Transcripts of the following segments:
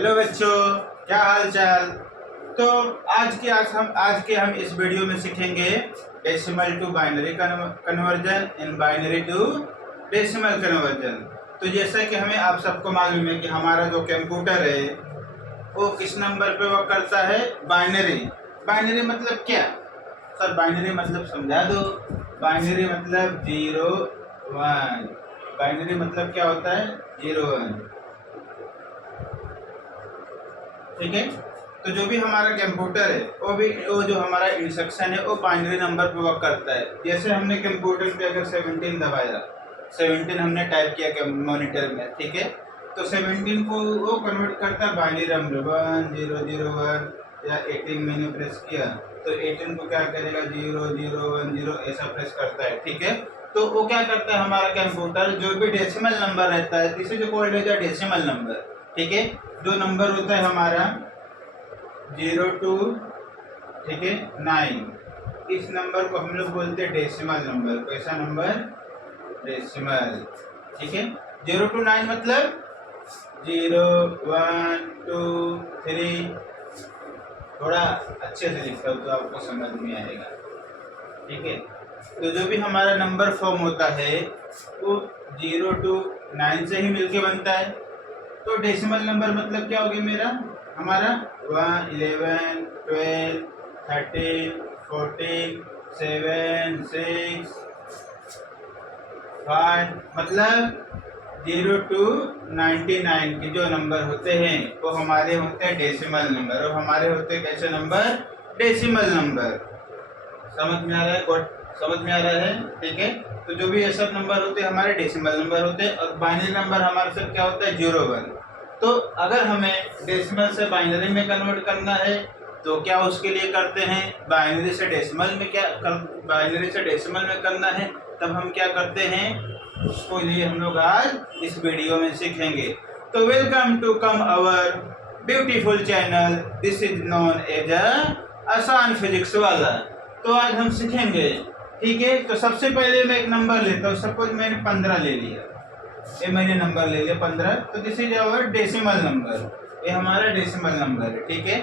Hello बच्चों, क्या हाल चाल। तो आज के हम इस वीडियो में सीखेंगे decimal to binary conversion and binary to decimal conversion. तो जैसा कि हमें आप सबको मालूम है कि हमारा जो कंप्यूटर है वो किस नंबर पे वर्क करता है, बाइनरी। बाइनरी मतलब क्या सर? बाइनरी मतलब समझा दो। बाइनरी मतलब 0 1। बाइनरी मतलब क्या होता है? 0 1। ठीक है। तो जो भी हमारा कंप्यूटर है वो जो हमारा इंस्ट्रक्शन है वो बाइनरी नंबर पे वर्क करता है। जैसे हमने कंप्यूटर पे अगर 17 दबाया, 17 हमने टाइप किया मॉनिटर में, ठीक है, तो 17 को वो कन्वर्ट करता है बाइनरी नंबर 1 0 0 1। या 18 मैंने प्रेस किया तो 18 को क्या करेगा 0 0 1 0 ऐसा प्रेस करता है। ठीक है। तो वो क्या करता है हमारा कंप्यूटर, जो भी डेसिमल नंबर रहता है, this is called as a decimal number. ठीक है। जो नंबर होता है हमारा 0 to, ठीक है, 9, इस नंबर को हम लोग बोलते हैं डेसिमल नंबर। कैसा नंबर? डेसिमल। ठीक है। 0 to 9 मतलब 0 1 2 3। थोड़ा अच्छे से लिखता हूँ तो आपको समझ में आएगा। ठीक है। तो जो भी हमारा नंबर फॉर्म होता है वो 0 to 9 से ही मिलके बनता है। तो डेसिमल नंबर मतलब क्या हो गया मेरा? हमारा 1 11 12 13 14 7 6 5 मतलब 0 to 99 के जो नंबर होते हैं वो हमारे होते हैं डेसिमल नंबर। और हमारे होते हैं कैसे नंबर? Decimal number. समझ में आ रहा है? समझ में आ रहा है? ठीक है। तो जो भी ये सब नंबर होते हैं हमारे डेसिमल नंबर होते हैं। और बाइनरी नंबर हमारे सब क्या होता है? 0 1। तो अगर हमें डेसिमल से बाइनरी में कन्वर्ट करना है तो क्या उसके लिए करते हैं? बाइनरी से डेसिमल में करना है तब हम क्या करते हैं, उसको लिए हम लोग आज इस वीडियो में सीखेंगे। तो welcome to our beautiful channel. This is known as आसान फिजिक्स वाला। तो आज हम सीखेंगे। ठीक है। तो सबसे पहले मैं एक नंबर लेता हूँ। सपोज मैंने 15 ले लिया, ये मैंने नंबर ले लिया 15। तो this is our decimal number, ये हमारा डेसिमल नंबर है। ठीक है।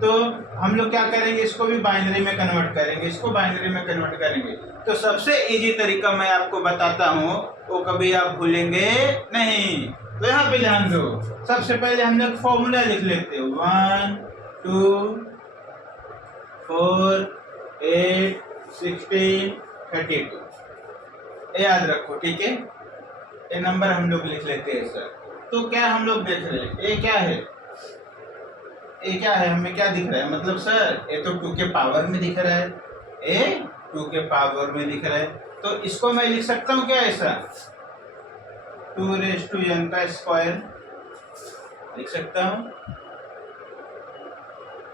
तो हम लोग क्या करेंगे, इसको भी बाइनरी में कन्वर्ट करेंगे, इसको बाइनरी में कन्वर्ट करेंगे। तो सबसे इजी तरीका मैं आपको बताता हूँ, वो कभी आप भूलेंगे नहीं। तो यहाँ पे ध्यान दो। सबसे पहले हम लोग फॉर्मूला लिख लेते हो 1 2 4 8 16 32। याद रखो। ठीक है। ये नंबर हम लोग लिख लेते हैं सर। तो क्या हम लोग देख रहे हैं, ये क्या है? ये क्या है? हमें क्या दिख रहा है? मतलब सर ये तो 2 के पावर में दिख रहा है, ये 2 के पावर में दिख रहा है। तो इसको मैं लिख सकता हूँ क्या ऐसा? 2n का स्क्वायर लिख सकता हूँ।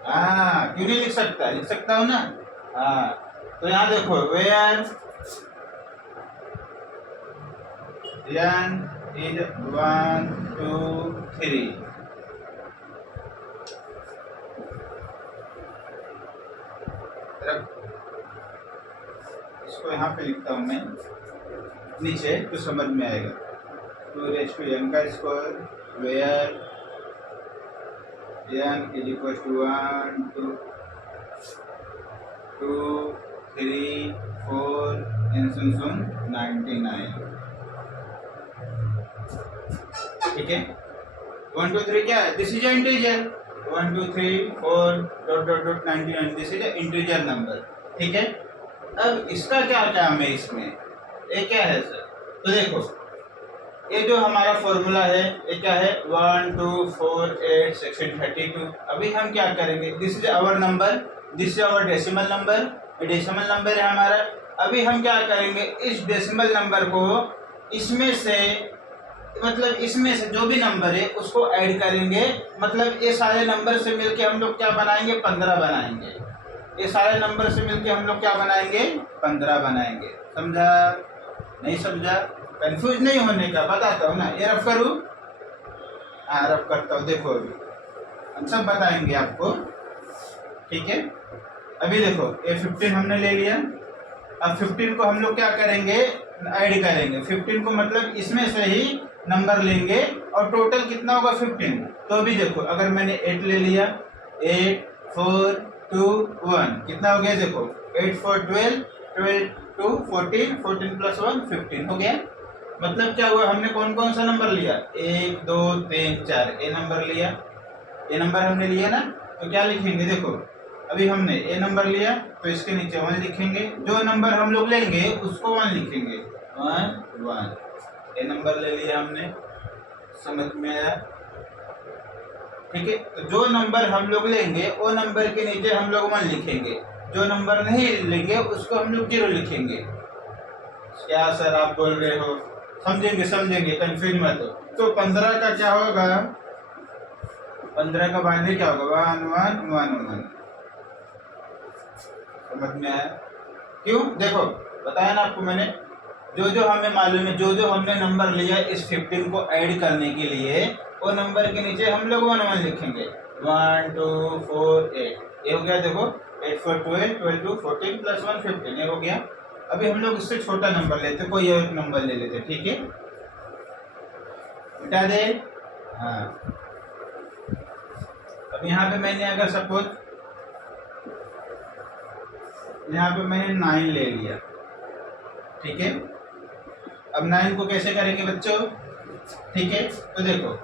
हाँ, क्यों नहीं लिख सकता? लिख सकता हूँ ना। हाँ, तो यहाँ देखो वेयर n is 1 2 3। इसको यहाँ पे लिखता हूँ मैं नीचे, तो समझ में आएगा। 2n का square where n is equal to 1 2 3 4 and 99। ठीक है। 1 2 3 क्या है? This is integer. 1 2 3 4 dot dot dot 99, this is integer number. ठीक है। अब इसका क्या काम है इसमें? ये क्या है सर? तो देखो ये जो हमारा फॉर्मूला है ये क्या है? 1 2 4 8 16 32। अभी हम क्या करेंगे? This is our number, this is our decimal number, decimal number है हमारा। अभी हम क्या करेंगे, इस डेसिमल नंबर को इसमें से, मतलब इसमें से जो भी नंबर है उसको ऐड करेंगे। मतलब ये सारे नंबर से मिलके हम लोग क्या बनाएंगे? 15 बनाएंगे। ये सारे नंबर से मिलके हम लोग क्या बनाएंगे? 15 बनाएंगे। समझा? नहीं समझा? कंफ्यूज नहीं होने का बताता हूँ ना। ये रफ करूँ? हाँ, रफ करता हूँ। देखो अभी हम सब बताएंगे आपको। ठीक है। अभी देखो ये 15 हमने ले लिया। अब 15 को हम लोग क्या करेंगे? ऐड करेंगे। 15 को मतलब इसमें से ही नंबर लेंगे और टोटल कितना होगा 15। तो अभी देखो अगर मैंने 8 ले लिया, 8 4 2 1 कितना हो गया देखो, 8 4 12 12 2 14 14 प्लस 1 15 हो गया। मतलब क्या हुआ, हमने कौन कौन सा नंबर लिया, 1 2 3 4 ए नंबर लिया, ए नंबर हमने लिया ना। तो क्या लिखेंगे देखो, अभी हमने ए नंबर लिया तो इसके नीचे 1 लिखेंगे, जो नंबर हम लोग लेंगे उसको 1 लिखेंगे, 1 1 ए नंबर ले लिया हमने, समझ में आया? ठीक है, तो जो नंबर हम लोग लेंगे वो नंबर के नीचे हम लोग 1 लिखेंगे, जो नंबर नहीं लेंगे उसको हम लोग 0 लिखेंगे। क्या सर आप बोल रहे हो, समझेंगे समझेंगे, कंफ्यूज मत हो। तो 15 का क्या होगा, 15 का बाइनरी क्या होगा, 1 1 1 1। समझ में आया? क्यों, देखो बताया ना आपको मैंने, जो जो हमें मालूम है, जो जो हमने नंबर लिया इस 15 को ऐड करने के लिए, वो नंबर के नीचे हम लोग 1 1 लिखेंगे, 1 2 4 8 ये हो गया देखो, 8 4 12 12 2 14 प्लस 1 15 ये हो गया। अभी हम लोग इससे छोटा नंबर लेते, कोई एक नंबर ले लेते, ठीक है, मिटा दे। हाँ, अब यहाँ पे मैंने अगर सपोज यहाँ पे मैंने 9 ले लिया, ठीक है। अब 9 को कैसे करेंगे बच्चों, ठीक है, तो देखो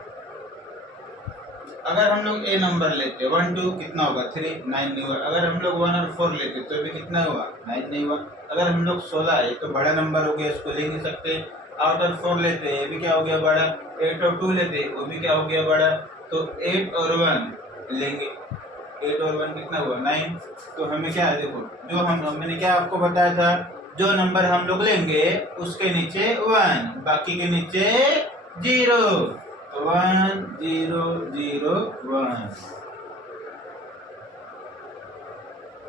अगर हम लोग ए नंबर लेते 1 2 कितना होगा 3 9 नहीं हुआ, अगर हम लोग 1 और 4 लेते तो भी कितना हुआ 9 नहीं हुआ, अगर हम लोग 16 है तो बड़ा नंबर हो गया, इसको ले नहीं सकते। 8 और 4 लेते ये भी क्या हो गया बड़ा, 8 और 2 लेते वो भी क्या हो गया बड़ा, तो 8 और 1 लेंगे, 8 और 1 कितना हुआ 9। तो हमें क्या है देखो, जो मैंने क्या आपको बताया था, जो नंबर हम लोग लेंगे उसके नीचे 1 बाकी के नीचे 0, 1 0 0 1,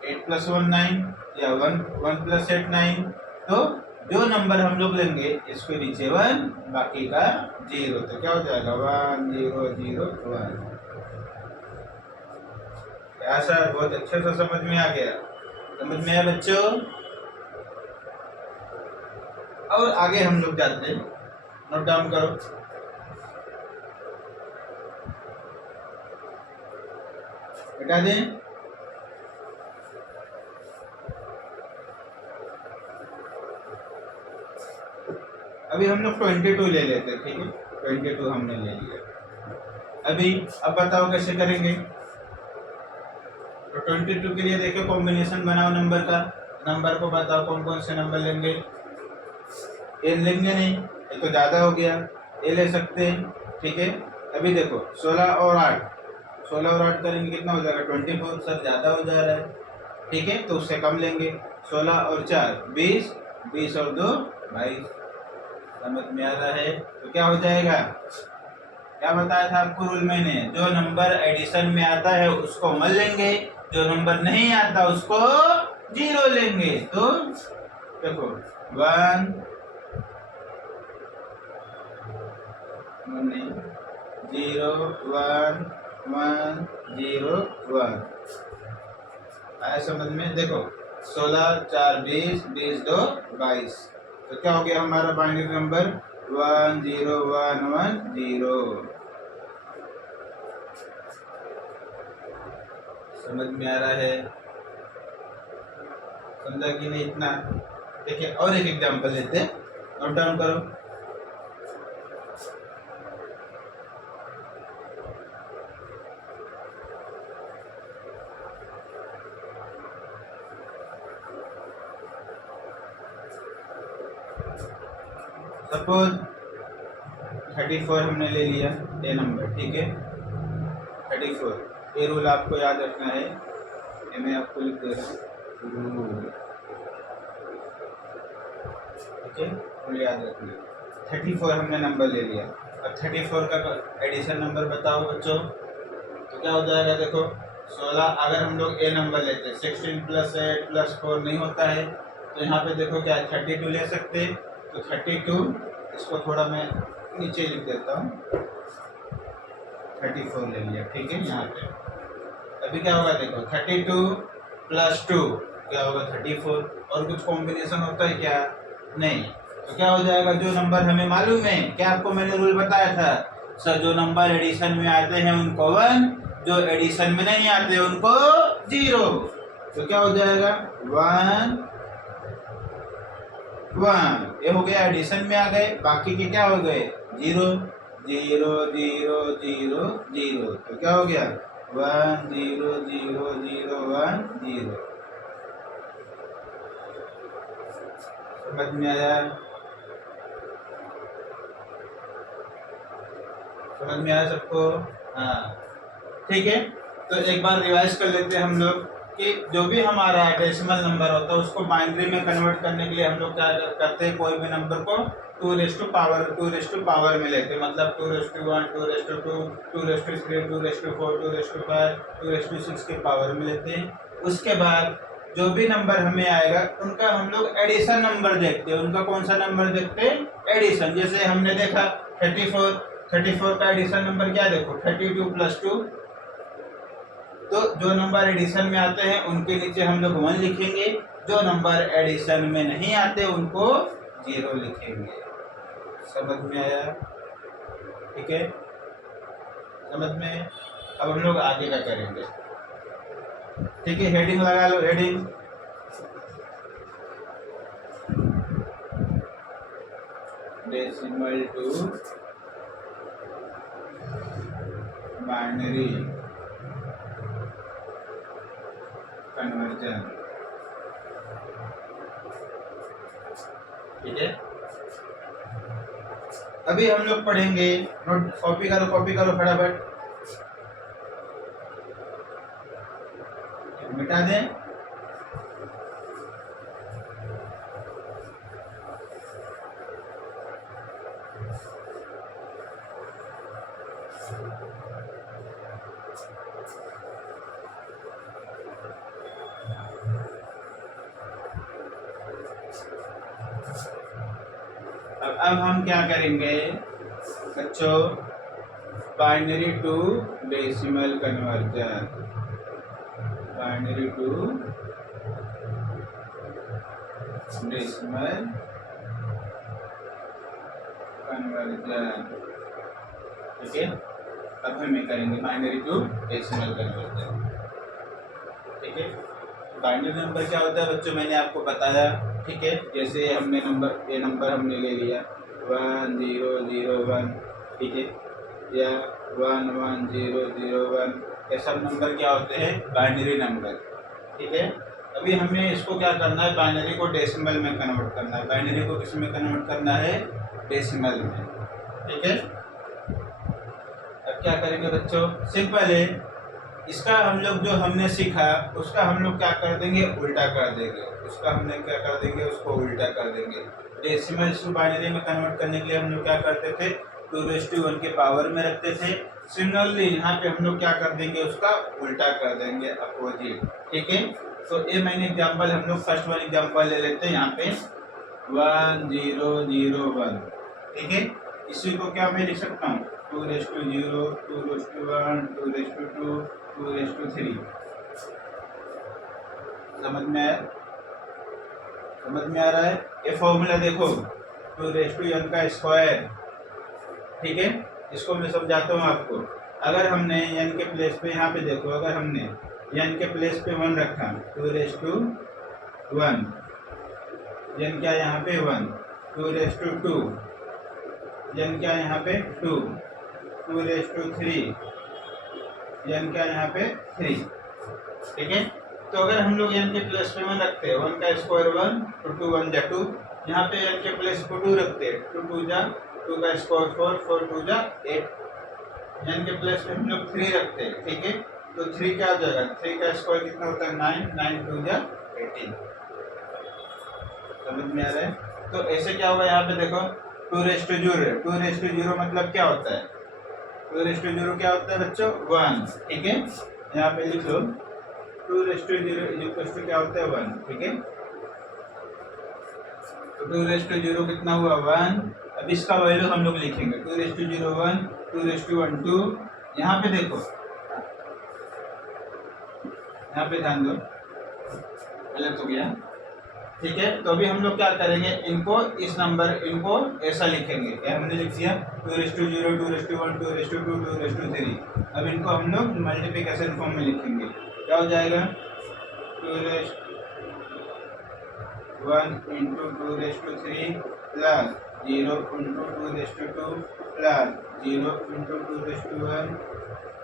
8 प्लस 1 9 या 1 1 प्लस 8 9। तो जो नंबर हम लोग लेंगे इसके नीचे 1 बाकी का 0, तो क्या हो जाएगा 1 0 0 1। क्या सर बहुत अच्छे से समझ में आ गया, समझ में आया बच्चों? और आगे हम लोग जाते हैं, नोट डाउन करो। बता दें, अभी हम लोग 22 ले लेते, ठीक है, 22 हमने ले लिया। अभी अब बताओ कैसे करेंगे, तो 22 के लिए देखो कॉम्बिनेशन बनाओ नंबर का, नंबर को बताओ कौन कौन से नंबर लेंगे। ए लेंगे नहीं, ये तो ज़्यादा हो गया, ए ले सकते हैं, ठीक है। अभी देखो 16 और 8, 16 और 8 करेंगे कितना हो जाएगा 24, सर ज़्यादा हो जा रहा है, ठीक है, तो उससे कम लेंगे। 16 और 4 20, 20 और 2 22, समझ में आ रहा है? तो क्या हो जाएगा, क्या बताया था आपको रूल मैंने, जो नंबर एडिशन में आता है उसको 1 लेंगे, जो नंबर नहीं आता उसको 0 लेंगे। तो देखो 1 0 1 1 0 1 आया समझ में? देखो 16 4 20 20 2 22, तो क्या हो गया हमारा बाइनरी नंबर 1 0 1 1 0। समझ में आ रहा है, समझा कि नहीं इतना? देखिए और एक एग्जांपल लेते हैं, नोट डाउन करो। सपोज 34 हमने ले लिया ए नंबर, ठीक है, 34। ये रूल आपको याद रखना है, ये मैं आपको लिख दे रहा हूँ रूल, ठीक है, रूल याद रखना। 34 हमने नंबर ले लिया, अब 34 का एडिशन नंबर बताओ बच्चों, तो क्या हो जाएगा देखो 16, अगर हम लोग ए नंबर लेते 16 प्लस 8 प्लस 4 नहीं होता है, तो यहाँ पे देखो क्या 32 ले सकते, तो 32, इसको थोड़ा मैं नीचे लिख देता हूँ, 34 ले लिया, ठीक है। यहाँ पे अभी क्या होगा देखो 32 प्लस 2 क्या होगा 34, और कुछ कॉम्बिनेशन होता है क्या, नहीं। तो क्या हो जाएगा, जो नंबर हमें मालूम है, क्या आपको मैंने रूल बताया था, सर जो नंबर एडिशन में आते हैं उनको 1, जो एडिशन में नहीं आते उनको 0। तो क्या हो जाएगा 1 1, ये हो गया एडिशन में आ गए, बाकी के क्या हो गए 0 0 0 0 0। तो क्या हो गया 1 0 0 0 1 0। समझ में आया? समझ में आया सबको? हाँ ठीक है। तो एक बार रिवाइज कर लेते हैं हम लोग कि जो भी हमारा डेसिमल नंबर होता है उसको बाइनरी में कन्वर्ट करने के लिए हम लोग क्या करते हैं, कोई भी नंबर को 2 रेज़ टू पावर में लेते हैं। मतलब 2 raise to 1, 2 raise to 2, 2 raise to 3, 2 raise to 4, 2 raise to 5, 2 raise to 6 के पावर में लेते हैं। उसके बाद जो भी नंबर हमें आएगा उनका हम लोग एडिशन नंबर देखते हैं। उनका कौन सा नंबर देखते हैं? एडिशन। जैसे हमने देखा 34 का एडिशन नंबर क्या देखो 32 + 2। तो जो नंबर एडिशन में आते हैं उनके नीचे हम लोग 1 लिखेंगे, जो नंबर एडिशन में नहीं आते उनको 0 लिखेंगे। समझ में आया? ठीक है, समझ में? अब हम लोग आगे क्या करेंगे? ठीक है, हेडिंग लगा लो, heading decimal to binary conversion. ठीक है, अभी हम लोग पढ़ेंगे, नोट कॉपी करो फटाफट, मिटा दें। अब हम क्या करेंगे बच्चों, binary to decimal conversion, binary to decimal conversion. ठीक है, अब हम ये करेंगे बाइनरी टू डेसिमल कन्वर्जन। ठीक है, बाइनरी नंबर क्या होता है बच्चों, मैंने आपको बताया। ठीक है, जैसे हमने ये नंबर हमने ले लिया 1 0 0 1। ठीक है, या 1 1 0 0 1, ये सब नंबर क्या होते हैं? Binary number. ठीक है, अभी हमें इसको क्या करना है, बाइनरी को डेसिमल में कन्वर्ट करना है। बाइनरी को किस में कन्वर्ट करना है? डेसिमल में। ठीक है, अब क्या करेंगे बच्चों, सिंपल है। इसका हम लोग जो हमने सीखा उसका हम लोग क्या कर देंगे, उल्टा कर देंगे। उसका हमने क्या कर देंगे, उसको उल्टा कर देंगे। डेसिमल टू बाइनरी में कन्वर्ट करने के लिए हम लोग क्या करते थे, 2:1 के पावर में रखते थे। सिमिलरली यहाँ पे हम लोग क्या कर देंगे, उसका उल्टा कर देंगे, अपोजिट। ठीक है, तो ये मैंने एग्जाम्पल, हम लोग फर्स्ट वन एग्जाम्पल ले लेते हैं यहाँ पे 1 0 0 1। ठीक है, इसी को क्या मैं लिख सकता हूँ 2:0, 2:1, 2:2, 2:3। समझ में आया? समझ में आ रहा है? ये फॉर्मूला देखो 2:n का स्क्वायर। ठीक है, इसको मैं समझाता हूँ आपको। अगर हमने n के प्लेस पे, यहाँ पे देखो, अगर हमने n के प्लेस पे 1 रखा 2:1, n क्या यहाँ पे 1, 2:2, n क्या यहाँ पे 2, 2:3, n क्या यहाँ पे 3। ठीक है, तो अगर हम लोग n के प्लेस पे 1 रखते हैं, 1 का स्क्वायर 1, 2 1 जा 2। यहाँ पे n के प्लेस पे 2 रखते हैं, 2 2 जा 2 का स्क्वायर 4, 4 2 जा 8। n के प्लेस पे हम लोग 3 रखते हैं। ठीक है, तो 3 क्या हो जाएगा, 3 का स्क्वायर कितना होता है 9, 9 2 जा 18। समझ में आ रहा है? तो ऐसे क्या होगा, यहाँ पे देखो 2:0, 2:0 मतलब क्या होता है, 2:0 क्या होता है बच्चों 1। ठीक है, यहाँ पे लिख लो 2:0 क्या होता है 1। ठीक है, तो 2:0 कितना हुआ 1। अब इसका वैल्यू हम लोग लिखेंगे 2:0 1, 2:1 2। यहाँ पे देखो, यहाँ पे ध्यान दो, गलत हो गया, ठीक है। तो अभी हम लोग क्या करेंगे, इनको इस नंबर इनको ऐसा लिखेंगे, ये हमने लिख दिया 2:0, 2:1, 2:2, 2:3। अब इनको हम लोग मल्टीप्लिकेशन फॉर्म में लिखेंगे। क्या हो जाएगा, 2:1 into 2:3 plus 0 into 2:2 plus 0 into 2:1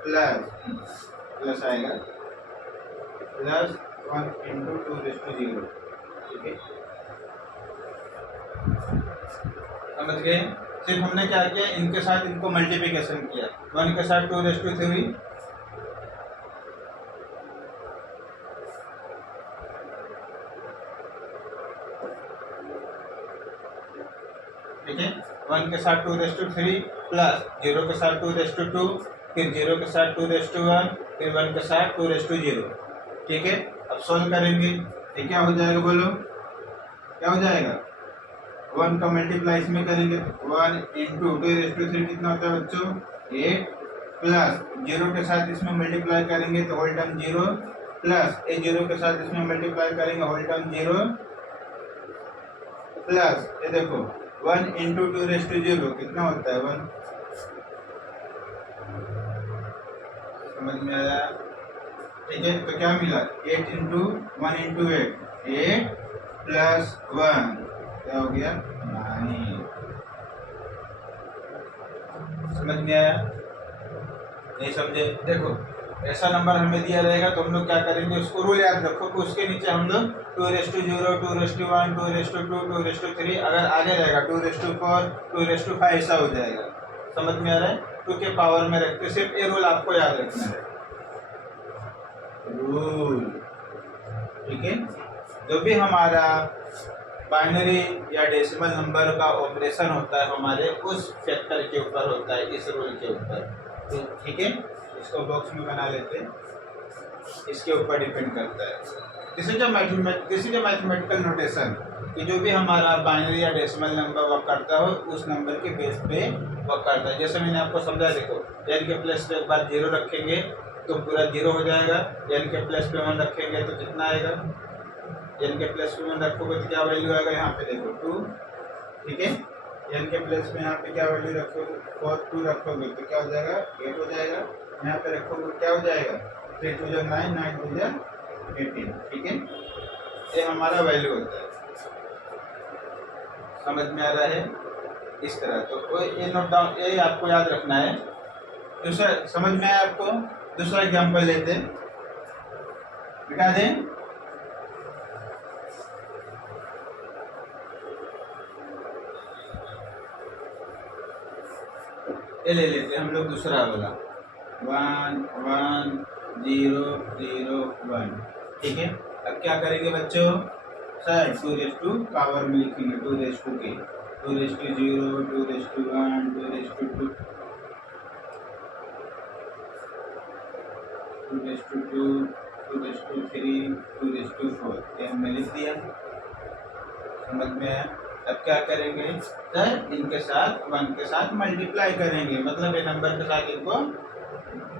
plus आएगा प्लस 1 into 2:0। ठीक है, समझ गए। सिर्फ हमने क्या किया, इनके साथ इनको मल्टीप्लिकेशन किया, 1 के साथ 2:3, ठीक है, 1 के साथ 2:3 प्लस 0 के साथ 2:2, फिर 0 के साथ 2:1, फिर 1 के साथ 2:0। ठीक है, अब सोल्व करेंगे, ये क्या हो जाएगा, बोलो क्या हो जाएगा। 1 का मल्टीप्लाई इसमें करेंगे, 1 into 2:3 कितना होता है बच्चों, 8 प्लस 0 के साथ इसमें मल्टीप्लाई करेंगे तो होल टर्म 0 प्लस 0 के साथ इसमें मल्टीप्लाई करेंगे होल टर्म 0 प्लस ये देखो 1 into 2:0 कितना होता है 1। समझ में आया, ठीक है। तो क्या मिला, 8 into 1 into 8 प्लस 1 क्या हो गया 9। समझ में आया, नहीं समझे, देखो ऐसा नंबर हमें दिया रहेगा तो हम लोग क्या करेंगे, उसको रूल याद रखो कि उसके नीचे हम लोग 2:0, 2:1, 2:2, 2:3, अगर आगे रहेगा 2:4, 2:5 ऐसा हो जाएगा। समझ में आ रहा है, 2 के पावर में रखते, सिर्फ ये रूल आपको याद रखना है, रूल। ठीक है, जो भी हमारा बाइनरी या डेसिमल नंबर का ऑपरेशन होता है हमारे उस फैक्टर के ऊपर होता है, इस रूल के ऊपर। तो ठीक है, इसको बॉक्स में बना लेते हैं, इसके ऊपर डिपेंड करता है। This is a mathematical notation कि जो भी हमारा बाइनरी या डेसिमल नंबर वर्क करता हो उस नंबर के बेस पे वर्क करता है। जैसे मैंने आपको समझा, देखो n के प्लेस पे एक बार 0 रखेंगे तो पूरा 0 हो जाएगा, n के प्लेस पे 1 रखेंगे तो कितना आएगा, n के प्लेस पे 1 रखोगे तो क्या वैल्यू आएगा, यहाँ पे देखो 2। ठीक है, n के प्लेस पे यहाँ पे क्या वैल्यू रखोगे, 4, 2 रखोगे तो क्या हो जाएगा 8 हो जाएगा, यहाँ पे रखोगे क्या हो जाएगा 3 2 9, 9 2 18। ठीक है, ये हमारा वैल्यू होता है। समझ में आ रहा है, इस तरह। तो ये नोट डाउन, ये आपको याद रखना है। दूसरा समझ में आया आपको, दूसरा एग्जाम्पल लेते हैं, बिठा दें। ये ले लेते हैं हम लोग दूसरा वाला 1 1 0 0 1। ठीक है, अब क्या करेंगे बच्चों, सर 2 पावर में लिखेंगे, 2 के 2 0 2 1 2 2 2 2 3 2 4, ये हमने लिख दिया। समझ में आया। अब क्या करेंगे सर, इनके साथ 1 के साथ मल्टीप्लाई करेंगे, मतलब ये नंबर के साथ इनको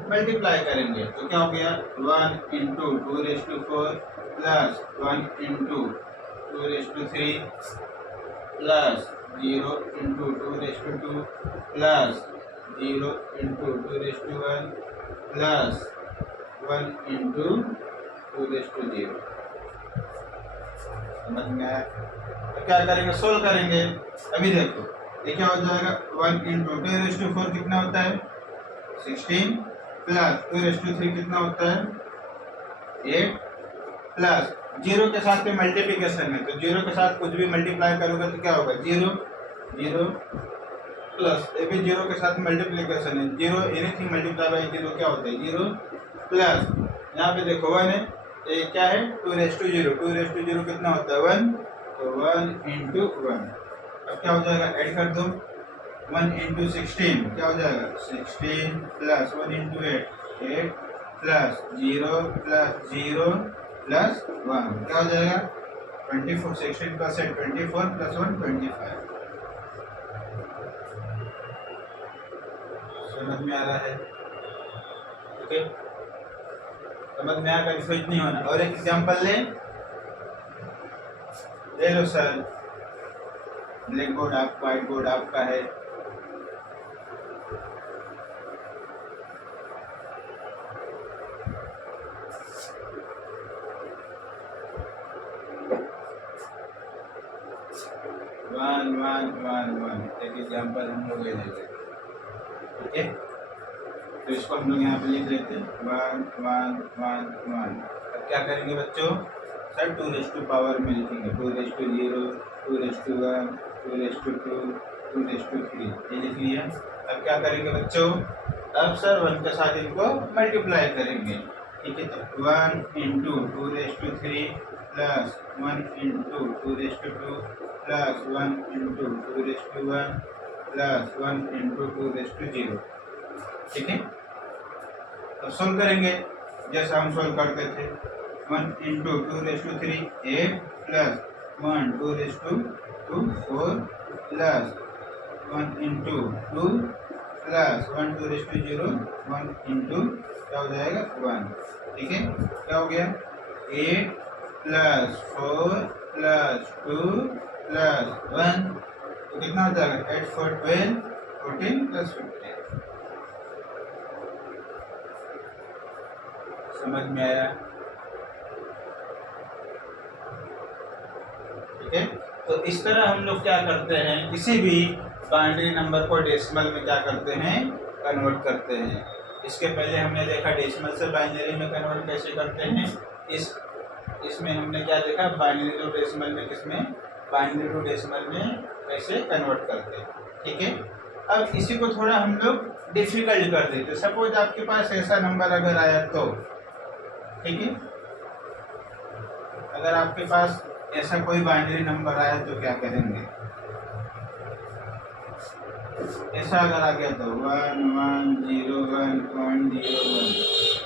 मल्टीप्लाई करेंगे तो क्या हो गया 1 into 2 4 plus 1 into 2 plus 0 into 2 plus 0 into 2 plus 1 into 2 समझ में आया। तो क्या करेंगे, सोल्व करेंगे। अभी देखो ये क्या हो जाएगा, 1 into 2 कितना होता है 16 प्लस 2 कितना होता है 8 प्लस 0 के साथ में मल्टीप्लिकेशन है तो 0 के साथ कुछ भी मल्टीप्लाई करोगे तो क्या होगा 0 0 प्लस ये भी 0 के साथ मल्टीप्लिकेशन है, 0 एनीथिंग मल्टीप्लाई बाय 0 क्या होता है 0 प्लस यहाँ पे देखो 1 है, ये क्या है 2 कितना होता है 1, तो 1 into 1। अब क्या हो जाएगा, ऐड कर दो 1 into 16 क्या हो जाएगा 16 plus 1 into 8 plus 0 plus 0 plus 1 क्या हो जाएगा 24। 16 प्लस 8 24 प्लस 1 25। समझ में आ रहा है, ओके, समझ में आकर कंफ्यूज नहीं होना। और एक एग्जांपल ले, ले लो सर, ब्लैक बोर्ड आपका, व्हाइट बोर्ड आपका है। वन वन वन वन एक एग्जाम्पल हम लोग ले लेते हैं, ठीक है। तो इसको हम लोग यहाँ पे लिख लेते हैं, वन वन वन वन। अब क्या करेंगे बच्चों, सर 2 पावर में लिखेंगे, 2 0, 2 1, 2 2, 2 3, ये लिख लिया। अब क्या करेंगे बच्चों, अब सर 1 के साथ इनको मल्टीप्लाई करेंगे, ठीक है। तो 1 into 2 3 plus 1 into 2 plus 1 into 2 plus 1 into 2 ठीक है। तो सोल्व करेंगे जैसा हम सोल्व करते थे, 1 into 2 8 plus 1 2 4 plus 1 into 2 plus 1 2 1 into क्या हो जाएगा 1, ठीक है। क्या हो गया 8 प्लस 4 प्लस 2 प्लस 1, तो कितना हो जाएगा 8 4 12 14 प्लस 15। समझ में आया, ठीक है। तो इस तरह हम लोग क्या करते हैं, किसी भी बाइनरी नंबर को डेसिमल में क्या करते हैं, कन्वर्ट करते हैं। इसके पहले हमने देखा डेसिमल से बाइनरी में कन्वर्ट कैसे करते हैं। इसमें हमने क्या देखा, बाइनरी टू डेसिमल में, किसमें, बाइनरी टू डेसिमल में कैसे कन्वर्ट करते हैं, ठीक है। अब इसी को थोड़ा हम लोग डिफिकल्ट कर देते। सपोज आपके पास ऐसा नंबर अगर आया तो, ठीक है, अगर आपके पास ऐसा कोई बाइनरी नंबर आया तो क्या करेंगे, ऐसा अगर आ गया तो 1 1 0 1.01,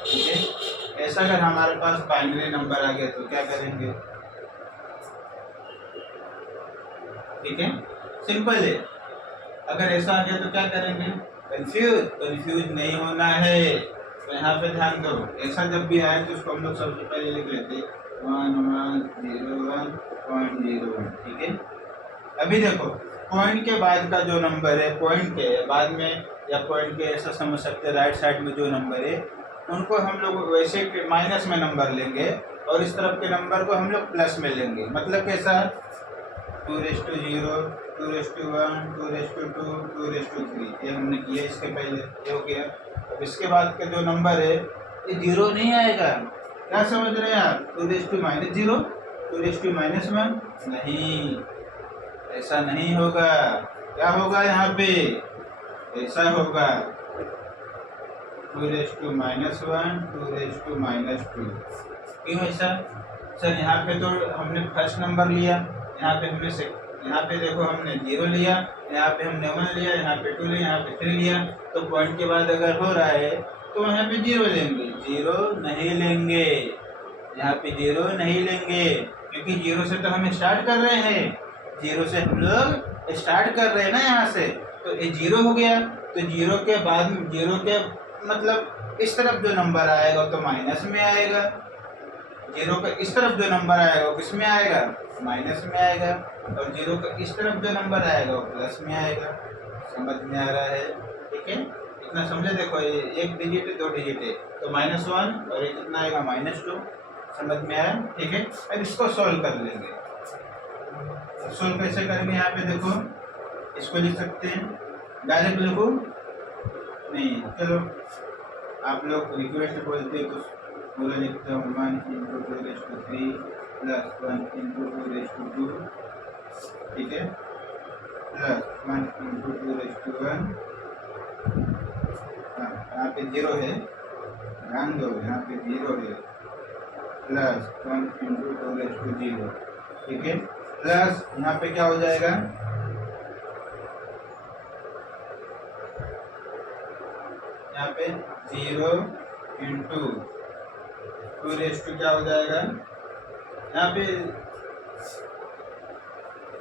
ठीक है। ऐसा अगर हमारे पास बाइनरी नंबर आ गया तो क्या करेंगे, ठीक है, सिंपल है। अगर ऐसा आ गया तो क्या करेंगे, कंफ्यूज नहीं होना है। तो यहाँ पे ध्यान दो, ऐसा जब भी आए तो उसको हम लोग सबसे पहले लिख लेते 1 1 0 1.01, ठीक है। अभी देखो पॉइंट के बाद का जो नंबर है, पॉइंट के बाद में या पॉइंट के ऐसा समझ सकते हैं, राइट साइड में जो नंबर है उनको हम लोग वैसे माइनस में नंबर लेंगे और इस तरफ के नंबर को हम लोग प्लस में लेंगे। मतलब कैसा, 2 0 2 1 2 2 3, ये हमने किया इसके पहले, ये हो गया। अब इसके बाद का जो नंबर है ये 0 नहीं आएगा, क्या समझ रहे हैं आप, 2 -0 2 -1 नहीं, ऐसा नहीं होगा। क्या होगा यहाँ पे, ऐसा होगा 2 -1 2 -2। क्यों ऐसा, सर यहाँ पे तो हमने फर्स्ट नंबर लिया, यहाँ पे हमने यहाँ पे देखो हमने 0 लिया, यहाँ पे हमने 1 लिया, यहाँ पे 2 लिया, यहाँ पे 3 लिया। तो पॉइंट के बाद अगर हो रहा है तो यहाँ पे 0 लेंगे, 0 नहीं लेंगे, यहाँ पे 0 नहीं लेंगे, क्योंकि 0 से तो हम स्टार्ट कर रहे हैं, 0 से हम लोग स्टार्ट कर रहे हैं ना यहाँ से। तो ये 0 हो गया, तो 0 के बाद 0 के मतलब इस तरफ जो नंबर आएगा तो माइनस में आएगा, 0 का इस तरफ जो नंबर आएगा वो किस में आएगा, माइनस में आएगा, और 0 का इस तरफ जो नंबर आएगा वो प्लस में आएगा। समझ में आ रहा है, ठीक है। इतना समझे, देखो ये 1 डिजिट है 2 डिजिट है, तो -1 और ये कितना आएगा -2। समझ में आया, ठीक है। अब इसको सॉल्व कर लेंगे। सोल्व कैसे करेंगे, यहाँ पे देखो इसको लिख सकते हैं, डायरेक्ट लिखो नहीं, चलो आप लोग रिक्वेस्ट बोलते तो पूरा लिखता हूँ, 1 × 2 प्लस 1 × 2, ठीक है, प्लस 1 × 2 1, हाँ यहाँ पे 0 है, ध्यान दो यहाँ पे 0 है, प्लस 1 × 2 0, ठीक है। प्लस यहाँ पे क्या हो जाएगा, यहाँ पे 0 इंटू 2 क्या हो जाएगा यहाँ पे,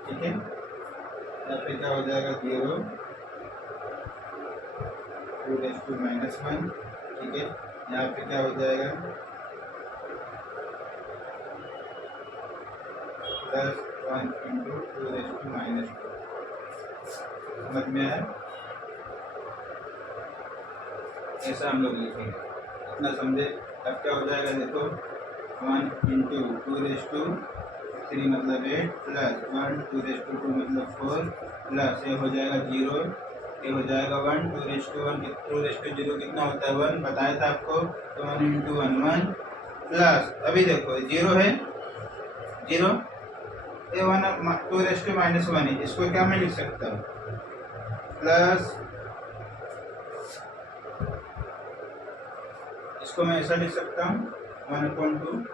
ठीक है। यहाँ पे क्या हो जाएगा 0 2 -1, ठीक है। यहाँ पे क्या हो जाएगा प्लस 1 इंटू 2⁻²। समझ में आया? ऐसा हम लोग लिखेंगे, इतना समझे। अब क्या हो जाएगा देखो, 1 इंटू 2⁻³ मतलब 8 प्लस 1 2⁻² मतलब 4 प्लस ये हो जाएगा 0, ये हो जाएगा 1 2⁻1 2⁻0 कितना होता है 1 बताया था आपको। तो 1 इंटू 1 1 प्लस अभी देखो 0 है 0, ये 1 2⁻−1 है, इसको क्या मैं लिख सकता हूँ प्लस, इसको मैं ऐसा लिख सकता हूँ 1/2,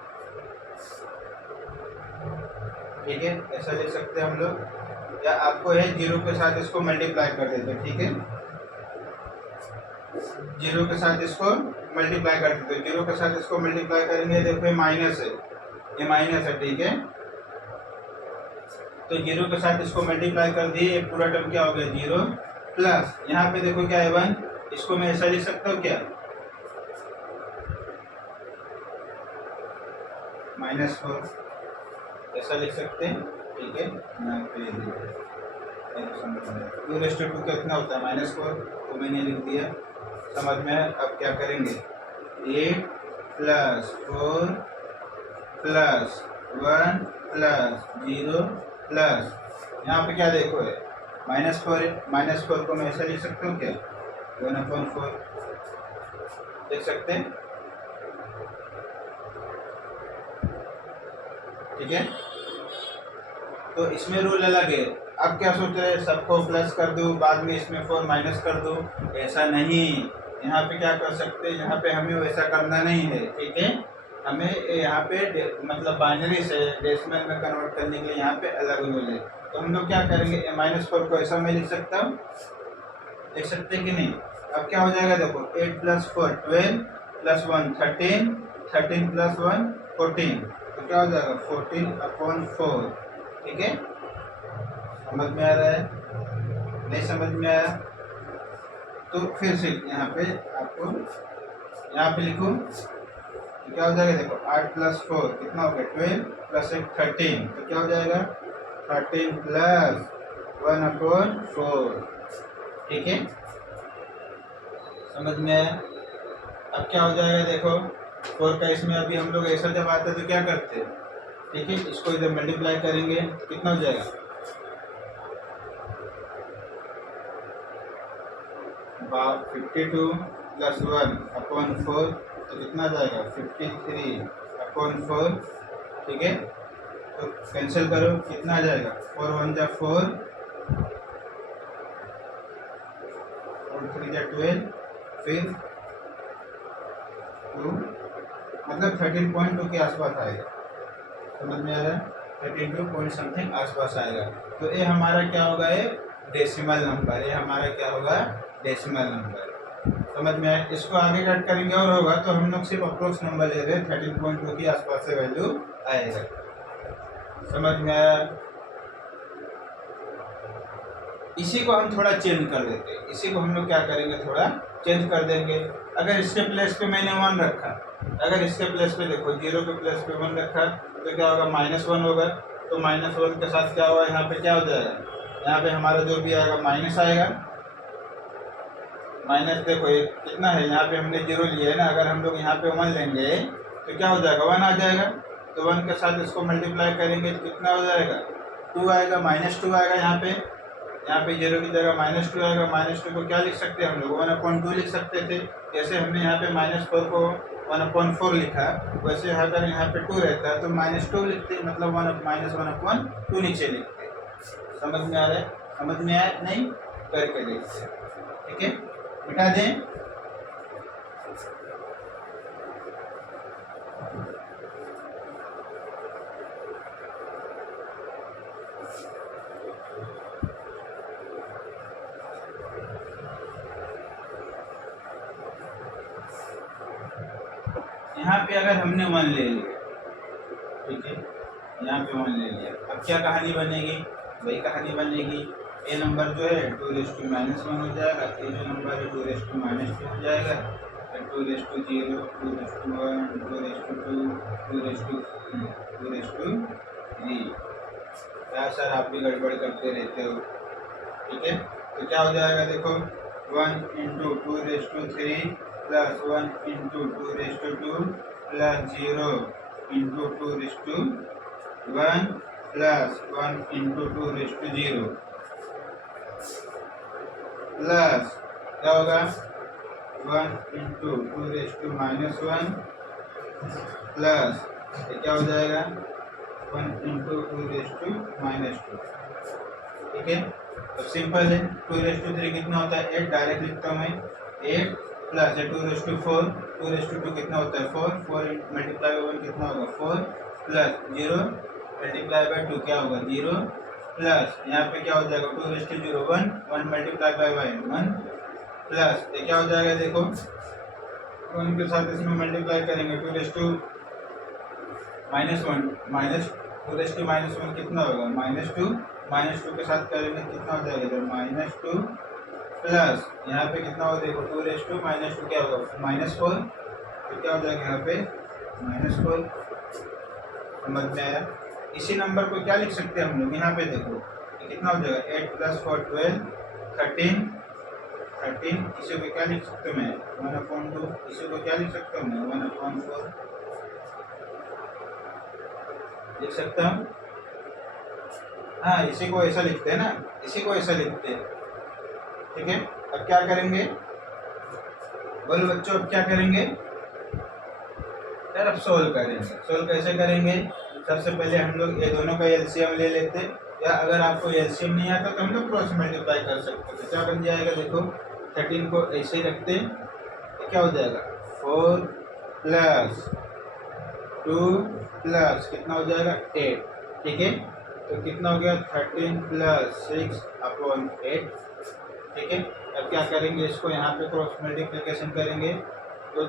ठीक है, ऐसा लिख सकते हैं हम लोग। या आपको है 0 के साथ इसको मल्टीप्लाई कर देते हैं, ठीक है, 0 के साथ इसको मल्टीप्लाई कर देते हैं। 0 के साथ इसको मल्टीप्लाई करेंगे, देखो ये माइनस है, ये माइनस है, ठीक है। तो 0 के साथ इसको मल्टीप्लाई कर दिए, ये पूरा टर्म क्या हो गया 0 प्लस यहाँ पे देखो क्या है 1, इसको मैं ऐसा लिख सकता हूँ क्या -4, ऐसा लिख सकते हैं, ठीक है। यहाँ पे 2⁻² कितना होता है -4, तो मैंने लिख दिया, समझ में। अब क्या करेंगे 8 प्लस 4 प्लस 1 प्लस 0 प्लस यहाँ पे क्या देखो है -4 है, -4 को मैं ऐसा लिख सकता हूँ क्या 1/4 लिख सकते हैं, ठीक है। तो इसमें रूल अलग है। अब क्या सोच रहे हैं सबको प्लस कर दूं बाद में इसमें 4 माइनस कर दूं, ऐसा नहीं। यहाँ पे क्या कर सकते हैं, यहाँ पे हमें वैसा करना नहीं है, ठीक है। हमें यहाँ पे मतलब बाइनरी से डेसिमल में कन्वर्ट करने के लिए यहाँ पे अलग रूल है। तो हम लोग क्या करेंगे -4 को ऐसा मैं लिख सकता हूँ, लिख सकते हैं कि नहीं। अब क्या हो जाएगा देखो 8 प्लस 4 12 प्लस 1 13 13 प्लस 1 14, तो क्या हो जाएगा 14/4, ठीक है। समझ में आ रहा है, नहीं समझ में आया तो फिर से यहाँ पे आपको यहाँ पे लिखो, तो क्या हो जाएगा देखो 8 प्लस 4 कितना हो गया 12 प्लस 1 13, तो क्या हो जाएगा 13 प्लस 1/4, ठीक है। समझ में आया। अब क्या हो जाएगा देखो 4 का इसमें अभी हम लोग ऐसा जब आते हैं तो क्या करते हैं, ठीक है, इसको इधर मल्टीप्लाई करेंगे कितना हो जाएगा 52 प्लस 1/4, तो कितना जाएगा 53/4, ठीक है। तो कैंसिल करो कितना आ जाएगा 4 1 जा 4 और 3 जा 12, फिर 2 मतलब 13.2 के आसपास आएगा। समझ में आ रहा है 13 पॉइंट समथिंग आसपास आएगा। तो ये हमारा क्या होगा, ये डेसिमल नंबर, ये हमारा क्या होगा डेसिमल नंबर। समझ में आया। इसको आगे कट करेंगे और होगा तो हम लोग सिर्फ अप्रोक्स नंबर ले रहे हैं, 13.2 के आसपास से वैल्यू आएगा। समझ में आया। इसी को हम थोड़ा चेंज कर देते हैं, इसी को हम लोग क्या करेंगे थोड़ा चेंज कर देंगे। अगर इसके प्लेस पे मैंने 1 रखा, अगर इसके प्लेस पे देखो 0 के प्लेस पे 1 रखा तो क्या होगा -1 होगा। तो -1 के साथ क्या होगा यहाँ पे क्या हो जाएगा, यहाँ पे हमारा जो भी आएगा माइनस आएगा। माइनस देखो ये कितना है, यहाँ पे हमने 0 लिया है ना, अगर हम लोग यहाँ पे 1 लेंगे तो क्या हो जाएगा 1 आ जाएगा। तो 1 के साथ इसको मल्टीप्लाई करेंगे तो कितना हो जाएगा 2 आएगा, -2 आएगा। यहाँ पे 0 की जगह -2 आएगा। -2 को क्या लिख सकते हैं हम लोग 1/2 लिख सकते थे। जैसे हमने यहाँ पे -4 को 1/4 लिखा, वैसे अगर यहाँ पे 2 रहता है तो -2 लिखते, मतलब 1/2 नीचे लिखते। समझ में आ रहा है, समझ में आया नहीं, करके देखते हैं, ठीक है। मिटा दें, यहाँ पे अगर हमने 1 ले लिया, ठीक है, यहाँ पे 1 ले लिया, अब क्या कहानी बनेगी, वही कहानी बनेगी। ए नंबर जो है 2⁻−1 हो जाएगा, ए जो नंबर है 2⁻2 हो जाएगा, 2�0, 2⁻1, 2⁻2, 2⁻3। या सर आप भी गड़बड़ करते रहते हो, ठीक है। तो क्या हो जाएगा देखो, 1 into 2⁻³ plus 1 into 2⁻² plus 0 into 2⁻1 plus 1 into 2⁻0 plus क्या होगा 1 इंटू 2⁻⁻1 प्लस ये क्या हो जाएगा 1 इंटू 2⁻², ठीक है। तो सिंपल है, 2⁻³ कितना होता है 8, डायरेक्ट लिखता हूँ मैं 8 प्लस 2⁻4, 2⁻2 कितना होता है 4, 4 मल्टीप्लाई बाई 1 कितना होगा 4 प्लस 0 मल्टीप्लाई बाई 2 क्या होगा 0 प्लस यहाँ पे क्या हो जाएगा 2⁻0 1, 1 मल्टीप्लाई बाई 1 प्लस ये क्या हो जाएगा देखो 1 के साथ इसमें मल्टीप्लाई करेंगे 2⁻1 माइनस 2⁻1 कितना होगा -2 के साथ करेंगे कितना हो जाएगा इधर -2 प्लस यहाँ पे कितना होगा देखो 2⁻2 क्या होगा -4, तो क्या हो जाएगा यहाँ पे -4। समझ में आया। इसी नंबर को क्या लिख सकते हैं हम लोग, यहाँ पे देखो ये कितना हो जाएगा 8 + 4 12 13, इसी को क्या लिख सकते हैं मैं 1/2, इसी को क्या लिख सकता हूँ मैं 1/4 लिख सकता हूँ। हाँ, इसी को ऐसा लिखते हैं ना, इसी को ऐसा लिखते हैं, ठीक है। अब क्या करेंगे बोलो बच्चों, अब क्या करेंगे यार, अब सोल्व करेंगे। सोल्व कैसे करेंगे, सबसे पहले हम लोग ये दोनों का एलसीएम ले लेते हैं, या अगर आपको एलसीएम नहीं आता तो हम लोग क्रॉस मल्टीप्लाई कर सकते हैं। तो क्या बन जाएगा देखो 13 को ऐसे ही रखते हैं, तो क्या हो जाएगा 4 प्लस 2 प्लस कितना हो जाएगा 8, ठीक है। तो कितना हो गया 13 प्लस 6/8, ठीक है। अब क्या करेंगे, इसको यहाँ पे क्रॉस मल्टीप्लिकेशन करेंगे, तो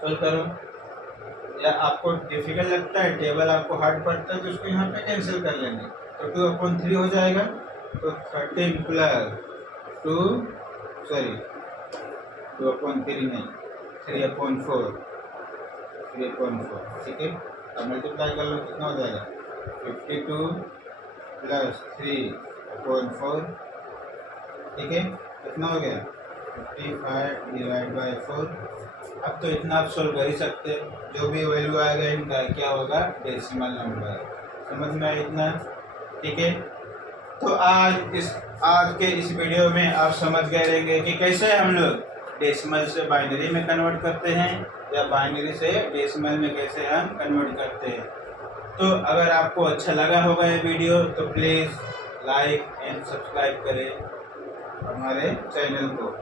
सोल्व करो। या आपको डिफिकल्ट लगता है, टेबल आपको हार्ड पड़ता है, तो उसको यहाँ पे कैंसिल कर लेंगे, तो 2/3 हो जाएगा। तो 13 प्लस 2/3 नहीं 3/4, ठीक है। अब मल्टीप्लाई कर लो, कितना हो जाएगा 52 प्लस 3/4, ठीक है। कितना हो गया 55 डिवाइड बाई 4। अब तो इतना आप सोल्व कर ही सकते हैं, जो भी वैल्यू आएगा इनका क्या होगा डेसिमल नंबर। समझ में आया इतना, ठीक है। तो आज के इस वीडियो में आप समझ गए रहेंगे कि कैसे हम लोग डेसिमल से बाइनरी में कन्वर्ट करते हैं, या बाइनरी से डेसिमल में कैसे हम कन्वर्ट करते हैं। तो अगर आपको अच्छा लगा होगा ये वीडियो तो प्लीज़ लाइक एंड सब्सक्राइब करें हमारे चैनल को।